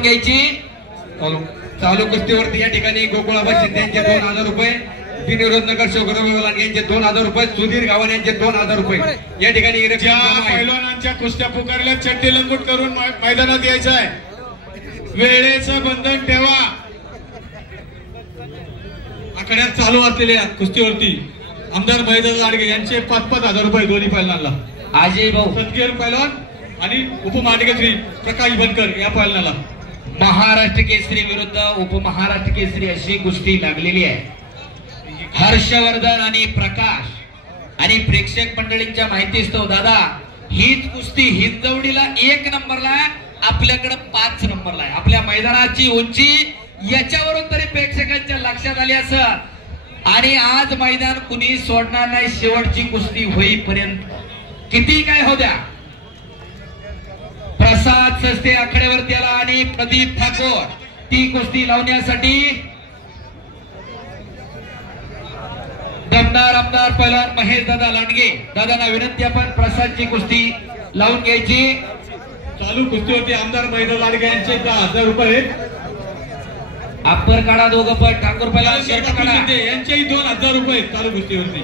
लावून घ्यायची। चालू कुस्तीवरती या ठिकाणी गोकुळाबा शिंदे यांचे 2000 रुपये, बिनविरोध नगर शोकराव यांचे 2000 रुपये, सुधीर गावान यांचे 2000 रुपये या ठिकाणी पैलवानांच्या कुस्त्या पुकारल्या चड्डी लंगोट करून मैदानात यायचं आहे। वेळेचं बंधन ठेवा। आकड्यात चालू असलेल्या कुस्तीवरती आमदार महेंद्र लाडगे यांचे 5,000 रुपये दोन्ही पैलवानाला। अजय भाऊ सदगीर पैलवान आणि उपमहाराष्ट्र प्रकाश बनकर या पैलवानाला। महाराष्ट्र केसरी विरुद्ध उपमहाराष्ट्र केसरी अशी कुस्ती लागलेली आहे। हर्षवर्धन आणि प्रकाश आणि प्रेक्षक मंडळींच्या माहितीस्तव दादा हीच कुस्ती हिंजवडीला 1 नंबरला आहे, आपल्याकडे 5 नंबरला आहे। आपल्या मैदानाची उंची याच्यावरून तरी प्रेक्षकांच्या लक्षात आली असं। आणि आज मैदान कुणी सोडणार नाही शेवटची कुस्ती होईपर्यंत, किती काय हो द्या। प्रसाद सस्ते आखड्यावरती आला आणि प्रदीप ठाकोर ती कुस्ती लावण्यासाठी दमदार आमदार पैलवान महेश दादा लांडगे दादांना विनंती आपण प्रसादची कुस्ती लावून घ्यायची। चालू कुस्तीवरती आमदार महेंद्र लांडगे यांचे 10,000 रुपये। अप्पर काढा दोघं पण ठाकूर पैलवान यांचेही 2,000 रुपये चालू कुस्तीवरती।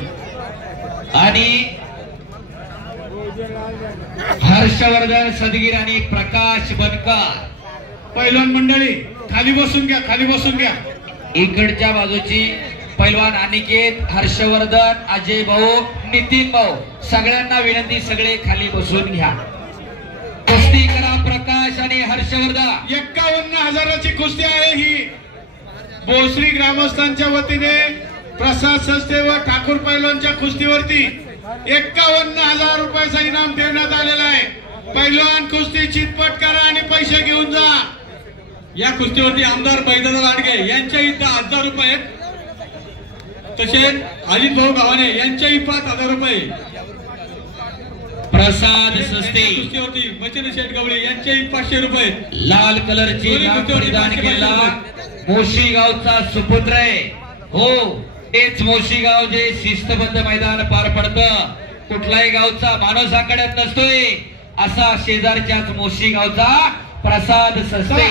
आणि हर्षवर्धन सदगीर आणि प्रकाश बनकर पैलवान मंडळी खाली बसून घ्या, खाली बसून घ्या। इकडच्या बाजूची पैलवान अनिकेत, हर्षवर्धन, अजय भाऊ, नितीन भाऊ सगळ्यांना विनंती सगळे खाली बसून घ्या। कुस्ती करा प्रकाश आणि हर्षवर्धन। 51,000ची कुस्ती आहे ही। बोसरी ग्रामस्थांच्या वतीने प्रसाद सस्ते व ठाकूर पैलवानच्या कुस्तीवरती 51,000 रुपयाचा इनाम देण्यात आलेला आहे। पैलवान कुस्ती चितपट करा आणि पैसे घेऊन जा। या कुस्तीवरती आमदार महेंद्र लांडगे यांच्याही 10,000 रुपये, तसेच अजित भाऊ गावाने यांच्याही 5,000 रुपये। प्रसाद सस्ते कुस्तीवरती बचन शेठ गवळे यांच्याही 500 रुपये। लाल कलरची परिधान केला मोशी गावचा सुपुत्र आहे हो, तेच मोशी गाव जे शिस्तबद्ध मैदान पार पडतं। कुठलाही गावचा माणूस आकड्यात नसतोय असा शेजारच्याच मोशी गावचा प्रसाद सस्ते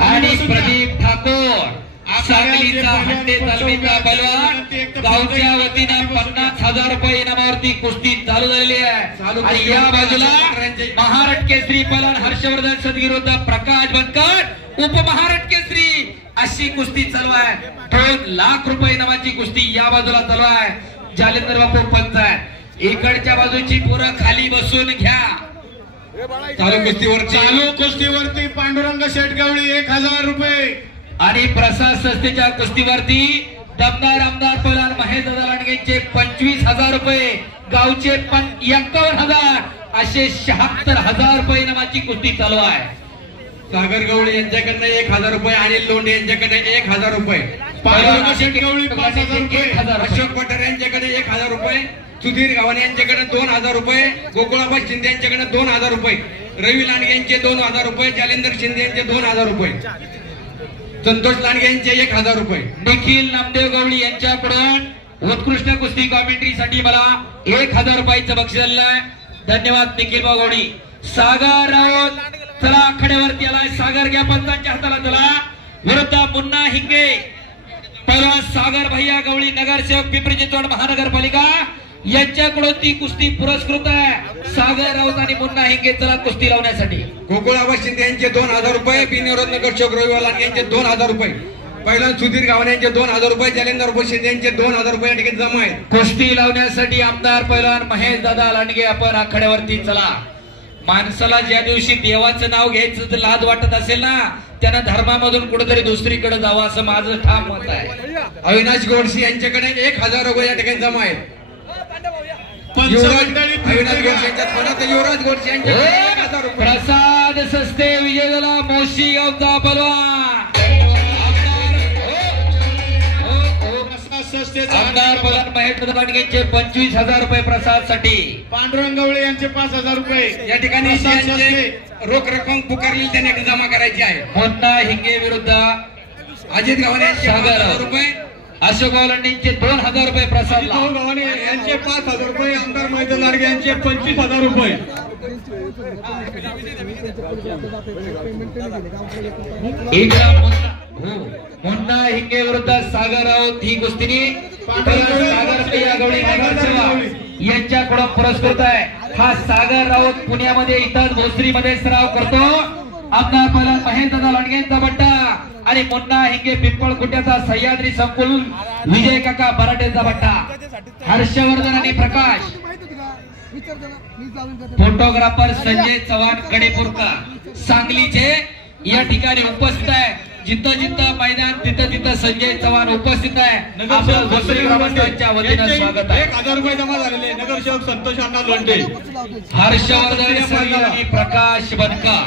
आणि प्रदीप ठाकोर सांगलीचा हट्टे तालमीचा पैलवान गावच्या वतीने 50,000 रुपये इनामावरती कुस्ती चालू झालेली आहे। आणि या बाजूला महाराष्ट्र केसरी पैलवान हर्षवर्धन सदगीर विरुद्ध प्रकाश बनकर उपमहाराष्ट्र केसरी अशी कुस्ती चालू आहे। 2 लाख रुपये इनामाची कुस्ती या बाजूला चालू आहे। जालेंद्र बापू पंचायत इकडच्या बाजूची पोरं खाली बसून घ्या। चालू कुस्तीवरती पांडुरंग शेटगावळी 1,000 रुपये आणि प्रसाद संस्थेच्या कुस्तीवरती दमदार आमदार पैलवान महेश दादा लांडगेंचे 25,000 रुपये, गावचे 51,000 असे 76,000 रुपये इनामाची कुस्ती चालू आहे। सागर गवळी यांच्याकडनं 1,000 रुपये, अनिल लोंढे यांच्याकडे 1,000 रुपये, पांडुरंग शेटगावळी 5,000 रुपये, अशोक पठारे यांच्याकडे 1,000 रुपये, सुधीर गावाने यांच्याकडे 2,000 रुपये, गोकुळाबा शिंदे यांच्याकडे 2,000 रुपये, रवी लांडगे यांचे 2,000 रुपये, जालेंदर शिंदे यांचे 2,000 रुपये, संतोष लांडगे यांचे 1,000 रुपये, निखिल नामदेव गवळी यांच्याकडून उत्कृष्ट कुस्ती कॉमेंट्री साठी मला 1,000 रुपयाचं बक्षीस आहे। धन्यवाद निखिल गवळी। सागर राऊत चला आखाड्यावरती आलाय, सागर घ्या पंचांच्या हाताला चला। विरुद्ध मुन्ना हिंगे पैलवान सागर भैया गवळी नगरसेवक पिंपरी चिंचवड महानगरपालिका यांच्याकडून ती कुस्ती पुरस्कृत आहे। सागर राऊत आणि मुन्ना हिंगे चला कुस्ती लावण्यासाठी। गोकुळाबा शिंदे यांचे 2,000 रुपये, बिनविरोध नगर शोक रविवार यांचे 2,000 रुपये, पहिला सुधीर गावाने यांचे 2,000 रुपये, जालेंदर शिंदे यांचे 2,000 रुपये या ठिकाणी जमा आहेत। कुस्ती लावण्यासाठी आमदार पैलवान महेश दादा लांडगे आपण आखाड्यावरती चला। माणसाला ज्या दिवशी देवाचं नाव घ्यायचं तर लाज वाटत असेल ना, त्यांना धर्मामधून कुठेतरी दुसरीकडे जावं असं माझं ठाम मत आहे। अविनाश गोडसे यांच्याकडे 1,000 रुपये या ठिकाणी जमा आहेत। प्रसाद सस्ते विजय झाला मोशी गावचा पैलवान आमदार पैलवान महेश लांडगेंचे 25,000 रुपये प्रसाद साठी। पांडुरंग गवळे यांचे 5,000 रुपये या ठिकाणी रोख रक्कम पुकारली त्यांनी जमा करायची आहे। मुन्ना हिंगे विरुद्ध अजित गावाने 1,000 रुपये, अशोक गावलांडींचे 2,000 रुपये प्रसाद गावाने यांचे 5,000 रुपये, आमदार महेंद्र लांडगे यांचे 25,000 रुपये। मुन्ना हिंगे विरुद्ध सागर राऊत ही कुस्ती सागर भैया गवळी नगरसेवक यांच्याकडून पुरस्कृत आहे. हा सागर राऊत पुण्यामध्ये इथंच भोसरीमध्ये सराव करतो. आमदार पहिला महेंद्र लांडगेंचा बट्टा आणि मुन्ना हिंगे पिंपळखुट्याचा सह्याद्री संकुल विजय काका बराटेचा बट्टा. हर्षवर्धन आणि प्रकाश फोटोग्राफर संजय चव्हाण कडेपूरकर सांगलीचे या ठिकाणी उपस्थित आहे. जिथं जिथं मैदान तिथं तिथं संजय चव्हाण उपस्थित आहे. आपलं भोसरी ग्रामस्थांच्या वतीनं स्वागत आहे. 1000 रुपये जमा झालेले नगरसेवक संतोष अण्णा लोंढे, हर्षवर्धन आणि प्रकाश बनका.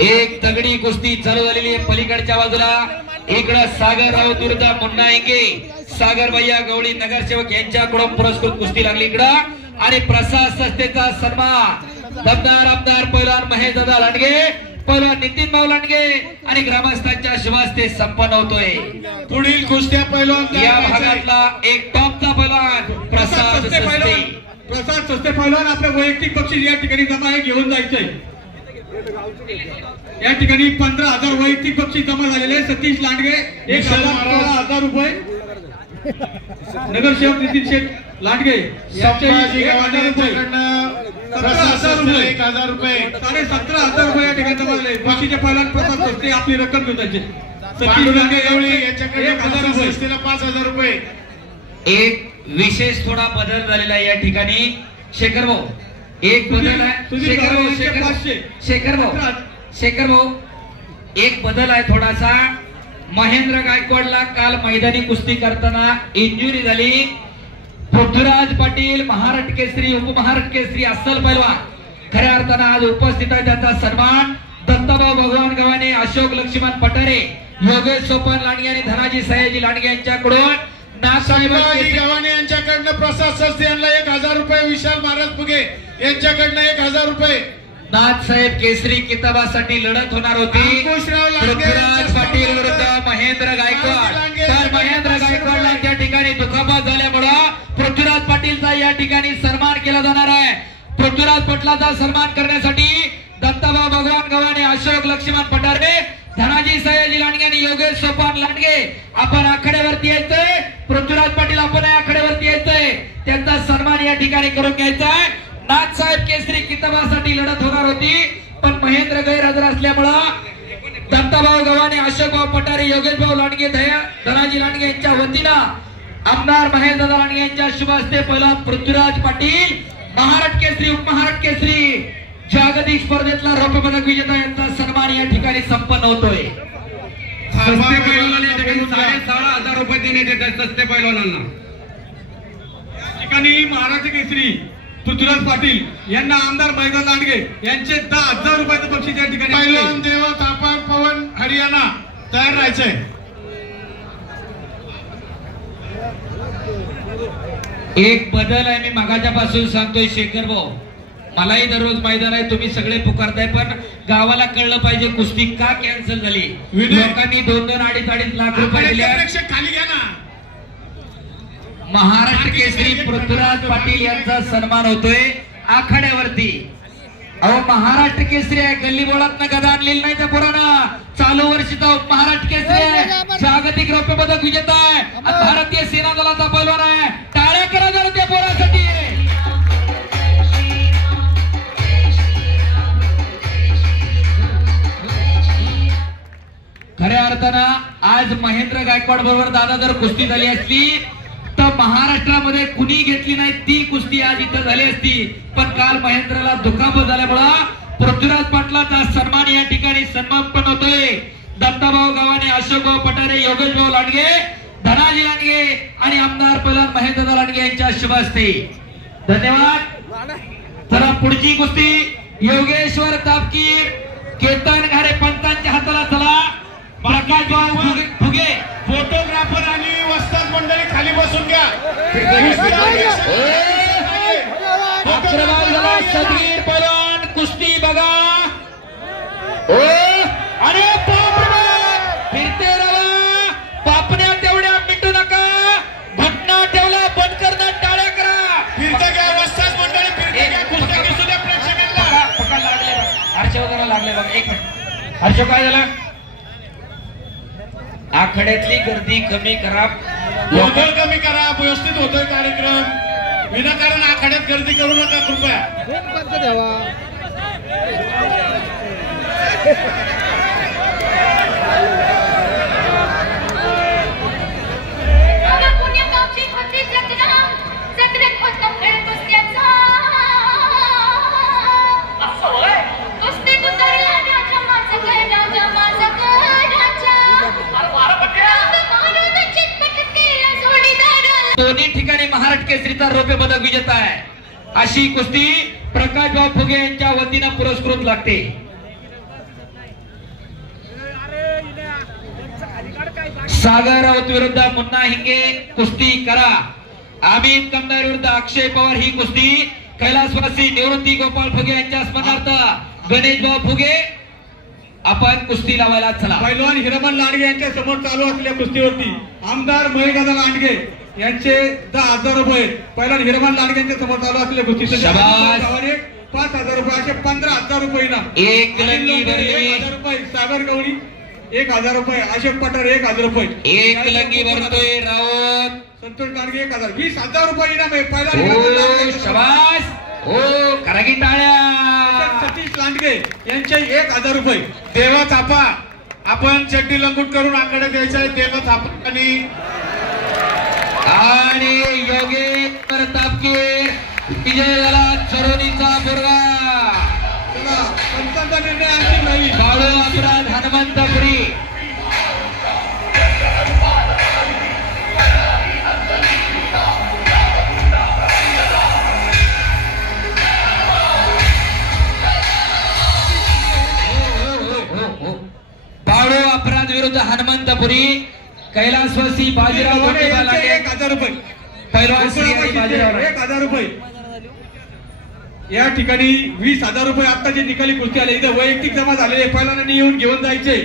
एक तगडी कुस्ती चालू झालेली आहे पलीकडच्या बाजूला. इकडं सागर राऊत विरुद्ध मुन्ना हिंगे. सागर भैया गवळी नगरसेवक यांच्याकडून पुरस्कृत कुस्ती लागली इकडं. आणि प्रसाद संस्थेचा सन्मान दमदार आमदार पैलवान महेशदादा लांडगे, पैलवान नितीन भाऊ लांडगे आणि ग्रामस्थांच्या शुभास्ते संपन्न होतोय. पुढील कुस्त्या पैलवान या भागातला एक टॉपचा पैलवान प्रसाद संस्थे. प्रसाद संस्थे पैलवान आपल्या वैयक्तिक बक्षीस या ठिकाणी जमा आहे, घेऊन जायचंय. या ठिकाणी 15,000 वैयक्तिक बक्षीस जमा झालेले आहे. सतीश लांडगे 1,000 रुपये, नगरसेवक नितीन शेठ लांडगे संभाजी गावाने 1,000 रुपये, 17,500 रुपये या ठिकाणी जमा झाले. बक्षीच्या पहिला प्रसाद संस्थे आपली रक्कम घेऊन जायचे. सतीश लांडगे यांच्याकडे 5,000 रुपये. एक विशेष थोडा बदल झालेला आहे या ठिकाणी. शेखर भाऊ एक बदल आहे. शेखर भाऊ एक बदल आहे थोडासा. महेंद्र गायकवाडला काल मैदानी कुस्ती करताना इंजुरी झाली. पृथ्वीराज पाटील महाराष्ट्र केसरी उपमहाराष्ट्र केसरी अस्सल पैलवान खऱ्या अर्थानं आज उपस्थित आहे. त्याचा सन्मान दत्ताभाऊ भगवान गव्हाणे, अशोक लक्ष्मण पठारे, योगेश सोपान लांडगे आणि धनाजी सयाजी लांडगे यांच्याकडून संभाजी गावाने यांच्याकडनं प्रसाद संस्थे यांना 1,000 रुपये, विशाल महाराज फुगे यांच्याकडनं 1,000 रुपये. नाथसाहेब केसरी किताबासाठी लढत होणार होती पृथ्वीराज पाटील विरुद्ध महेंद्र गायकवाड. तर महेंद्र गायकवाडला त्या ठिकाणी दुखापत झाल्यामुळं पृथ्वीराज पाटीलचा या ठिकाणी सन्मान केला जाणार आहे. पृथ्वीराज पाटलाचा सन्मान करण्यासाठी दत्ताभाऊ भगवान गव्हाणे, अशोक लक्ष्मण पठारे, धनाजी सयाजी लांडगे आणि योगेश सोपान लांडगे आपण आखाड्यावरती यायचंय. पृथ्वीराज पाटील आपण आखाड्यावरती यायचंय. त्यांचा सन्मान या ठिकाणी करून घ्यायचा आहे. नाथसाहेब केसरी किताबासाठी लढत होणार होती पण महेंद्र गैरहजर असल्यामुळं दत्ताभाऊ गव्हाणे, अशोकभाऊ पठारे, योगेशभाऊ लांडगे, धनाजी लांडगे यांच्या वतीनं आमदार महेंद्र लांडगे यांच्या शुभास्ते पहिला पृथ्वीराज पाटील महाराष्ट्र केसरी उपमहाराष्ट्र केसरी जागतिक स्पर्धेतला रौप्य पदक विजेता यांचा सन्मान या ठिकाणी संपन्न होतोय. सस्ते पैलवानांना 6,500 रुपये देण्यात येतात. सस्ते पैलवानांना ठिकाणी महाराष्ट्र केसरी पृथ्वीराज पाटील यांना आमदार महेंद्र लांडगे यांचे 10,000 रुपयाचं बक्षीस या ठिकाणी. पैलवान देवा थापा पवन हरियाणा तयार राहायचंय. एक बदल आहे मी मगाच्या पासून सांगतोय शेखर भाऊ. मलाही दररोज मैदान आहे, तुम्ही सगळे पुकारताय पण गावाला कळलं पाहिजे कुस्ती का कॅन्सल झाली. लोकांनी 2-2, 2.5 लाख रुपये दिले. खाली घ्या ना. महाराष्ट्र केसरी पृथ्वीराज पाटील यांचा सन्मान होतोय आखाड्यावरती. अहो महाराष्ट्र केसरी आहे, गल्ली बोळात गदा आणलेली नाही त्या पोरानं. चालू वर्षीचा महाराष्ट्र केसरी आहे, जागतिक रौप्य पदक विजेता आहे, भारतीय सेना दलाचा पैलवान आहे. टाळ्या करा जरा त्या पोरासाठी. खऱ्या अर्थानं आज महेंद्र गायकवाड बरोबर दादा जर कुस्ती झाली असती तर महाराष्ट्रामध्ये कुणी घेतली नाही ती कुस्ती आज इथं झाली असती. पण काल महेंद्रला दुखापत झाल्यामुळं पृथ्वीराज पाटलाचा सन्मान या ठिकाणी सन्मान होतोय. दत्ताभाऊ गव्हाणे, अशोकभाऊ पठारे, योगेशभाऊ लांडगे, धनाजी लांडगे आणि आमदार पैलवान महेंद्र लांडगे यांच्या शुभ हस्ते. धन्यवाद. चला पुढची कुस्ती योगेश्वर तापकीर, केतन घारे पंतांच्या हाताला. चला प्रकाश भाऊ फुगे फोटोग्राफर आणि वस्ताद मंडळी खाली बसून घ्या. सदगीर पैलवान कुस्ती बघा. अरे फिरते रवा पापण्या तेवढ्या मिटू नका. घटना ठेवला बंद करणं टाळ्या करा. फिरते घ्या वस्ताद मंडळी, फिरते घ्या. कुस्त्या दिसू द्या प्रेक्षकांना. हर्ष काय झालं? आखाड्यातली गर्दी कमी करा, गोंधळ कमी करा, व्यवस्थित होतोय कार्यक्रम. विनाकारण आखाड्यात गर्दी करू नका कृपया. दोन्ही ठिकाणी महाराष्ट्र केसरीचा रौप्य पदक विजेता आहे. अशी कुस्ती प्रकाशभाऊ फुगे यांच्या वतीनं पुरस्कृत लागते. सागर राऊत विरुद्ध मुन्ना हिंगे कुस्ती करा. अमित कमदार विरुद्ध अक्षय पवार ही कुस्ती कैलासवासी निवृत्ती गोपाळ फुगे यांच्या स्मरणार्थ गणेशभाऊ फुगे आपण कुस्ती लावायला चला. पैलवान हिरामन लांडगे यांच्या समोर चालू असलेल्या कुस्तीवरती आमदार महेशदादा लांडगे यांचे 10,000 रुपये. पैलवान हिरामन लांडगे यांच्या समोर चालू असलेल्या कुस्तीचे 5,000 रुपये असे 15,000 रुपये इनाम. 1,000 रुपये सागर गवळी 1,000 रुपये. अशोक पठार 1,000 रुपये. 1 लंगी भरतोय राऊत. संतोष लांडगे 1,000. 20,000 रुपये इनाम आहे. पैलवान शबास. हो करा की टाळ्या. सतीश लांडगे यांचे 1,000 रुपये. देवा थापा आपण चड्डी लंगूट करून आखाड्यात यायचं आहे. देवा थापा आणि योगेश प्रतापकीर विजय झाला. चरोनीचा मुलगा. चला पंचांचा निर्णय अंतिम नाही. बाळू अपराध हनुमंतपुरी. बाळू अपराध विरुद्ध हनुमंतपुरी. कैलासवासी बाजीराव 1,000 रुपये. पैलवान बाजीराव 1,000 रुपये. या ठिकाणी 20,000 रुपये आत्ताची निकाली कुस्ती आले. इथे वैयक्तिक जमा झालेले पैलवानांनी येऊन घेऊन जायचे.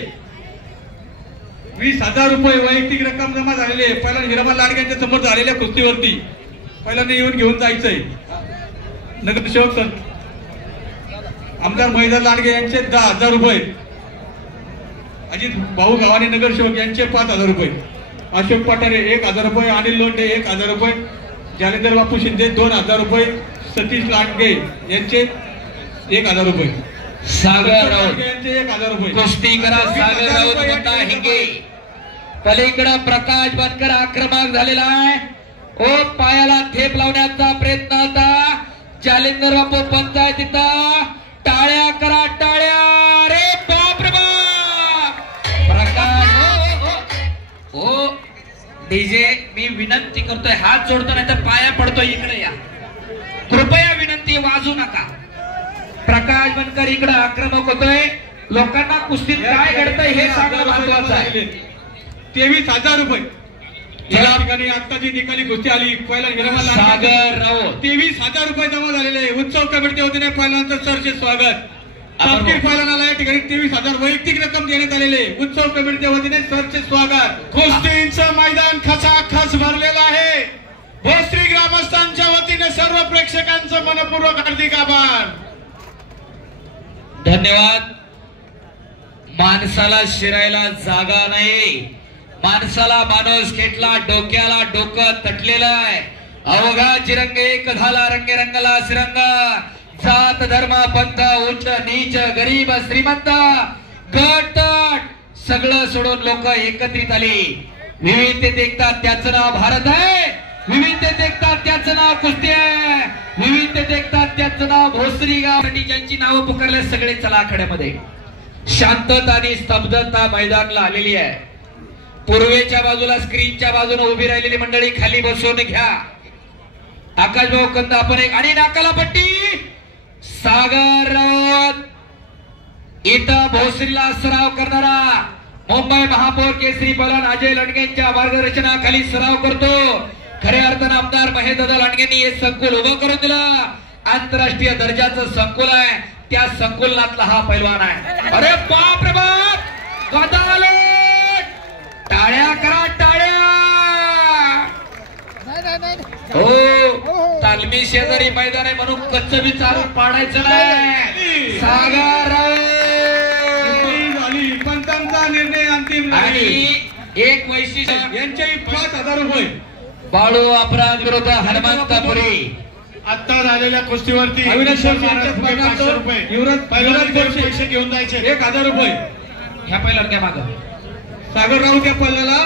20,000 रुपये वैयक्तिक रक्कम जमा झालेले पैलवान हिरामन लांडगे यांच्या समोर झालेल्या कुस्तीवरती पैलवानांनी येऊन घेऊन जायचंय. नगरसेवक आमदार महेशदादा लांडगे यांचे 10,000 रुपये. अजित भाऊ गावाने नगरसेवक यांचे 5,000 रुपये. अशोक पठारे 1,000 रुपये. अनिल लोंढे 1,000 रुपये. जालेंदर बापू शिंदे 2,000 रुपये. सतीश लांडगे यांचे 1,000 रुपये. सागर राऊत यांचे 1,000 रुपये. कुस्ती करा. सागर राऊत मुन्ना हिंगे. पलीकडे प्रकाश बनकर आक्रमक झालेला आहे. ओ पायाला थेप लावण्याचा प्रयत्न होता. जालेंदर बापू पंचायत तिथं टाळ्या करा टाळ्या. रे बाप रे बाप. प्रकाश हो डीजे मी विनंती करतोय. हात जोडतो नाही तर पाया पडतोय. इकडे या कृपया विनंती. वाजू नका. प्रकाश बनकर इकडे आक्रमक होतोय. लोकांना कुस्तीत काय घडतंय हे सांगणं महत्वाचं आहे. 23,000 रुपये. या ठिकाणी आत्ताची निकाली कुस्ती आली. पहिला हिरामन सागर राऊत 23,000 रुपये जमा झालेले. उत्सव कमिटीच्या वतीने पहिल्यांचं सरचे स्वागत. तपकीर पहिल्यांदा या ठिकाणी 23,000 वैयक्तिक रक्कम देण्यात आलेले. उत्सव कमिटीच्या वतीने सरचे स्वागत. कुस्तीचं मैदान खचाखच भरलेलं आहे. भोसरी ग्रामस्थांच्या वतीने सर्व प्रेक्षकांचं मनपूर्वक हार्दिक आभार. धन्यवाद. माणसाला शिरायला जागा नाही. माणसाला माणूस खेटला. डोक्याला डोकं तटलेलं आहे. अवघा चिरंग एक झाला. रंगे रंगला श्रीरंग. जात धर्म पंथ उच्च नीच गरीब श्रीमंत गट तट सगळं सोडून लोक एकत्रित आली. विविधतेत एकता त्याचं नाव भारत आहे. विविधतेत एकता त्याचं नाव कुस्ती आहे. विविधतेत एकता त्याचं नाव भोसरी गाव. ज्यांची नावं पुकारले सगळे चला आखाड्यामध्ये. शांतता आणि स्तब्धता मैदानाला आलेली आहे. पूर्वेच्या बाजूला स्क्रीनच्या बाजूने उभी राहिलेली मंडळी खाली बसून घ्या. आकाशभाऊ कंद आपण एक आणि नाकाला पट्टी. सागर राऊत इथं भोसरीला सराव करणारा मुंबई महापौर केसरी पैलवान अजय लांडगेंच्या मार्गदर्शनाखाली सराव करतो. खऱ्या अर्थानं आमदार महेशदादा लांडगेंनी हे संकुल उभं करून दिलं. आंतरराष्ट्रीय दर्जाचं संकुल आहे. त्या संकुलनातला हा पैलवान आहे. अरे बाप रे बाप. टाळ्या करा टाळ्या. हो तालमी शेजारी मैदान आहे म्हणून कच्च बी चालू पाडायचं नाही. सागर पंचाचा निर्णय अंतिम आणि एक वैशिष्ट्य यांच्याही 5,000 रुपये. बाळू अपराध विरुद्ध हनुमंतपुरी आता झालेल्या कुस्तीवरती अविनाश विशाल यांच्या महाराज पुढे 500 रुपये. युवराज पहिल्यांदा पैसे घेऊन जायचे. 1,000 रुपये. ह्या पहिला काय माग सागर राऊत या पल्ल्याला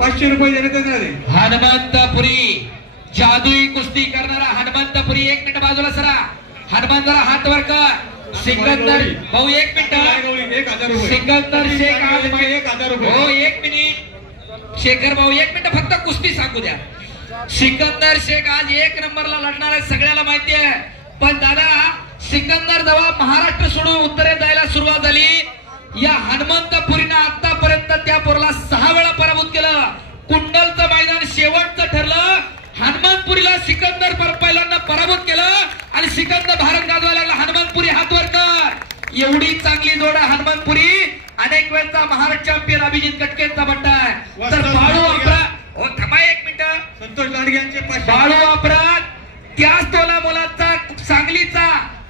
500 रुपये देण्यात येणार आहे. हनुमंतपुरी जादुई कुस्ती करणारा हनुमंतपुरी. 1 मिनिट बाजूला सरा. हनुमान जरा हात वर कर. सिकंदर भाऊ 1 मिनिट. 1,000 रुपये. सिकंदर शेख आज 1,000 रुपये. हो 1 मिनिट. शेखर भाऊ 1 मिनिट फक्त कुस्ती सांगू द्या. सिकंदर शेख आज 1 नंबरला लढणार आहे सगळ्याला माहिती आहे. पण दादा सिकंदर जेव्हा महाराष्ट्र सोडून उत्तरेत जायला सुरुवात झाली या हनुमंतपुरीनं आतापर्यंत त्या पोरला 6 वेळा पराभूत केलं. कुंडलचं मैदान शेवटचं ठरलं. हनुमंतपुरीला सिकंदर पहिल्यांदा पराभूत केलं आणि सिकंदर भारत गाजवायला लागला. हनुमंतपुरी हात वर कर. एवढी चांगली जोड हनुमंतपुरी. अनेक वेळचा महाराष्ट्र चॅम्पियन अभिजित कटकेचा बट्टा आहे. तर बाळू अपराध हो थांबा 1 मिनिट. संतोष लांडगे यांचे 500. बाळू अपराध त्याच तोला मुलाचा सांगलीचा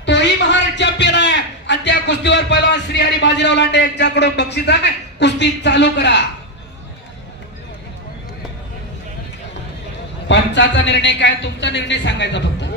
तोही महाराष्ट्र चॅम्पियन आहे आणि त्या कुस्तीवर पहिलवान श्रीहरी बाजीराव लांडे यांच्याकडून बक्षीस आहे. कुस्ती चालू करा. पंचाचा निर्णय काय तुमचा निर्णय सांगायचा फक्त.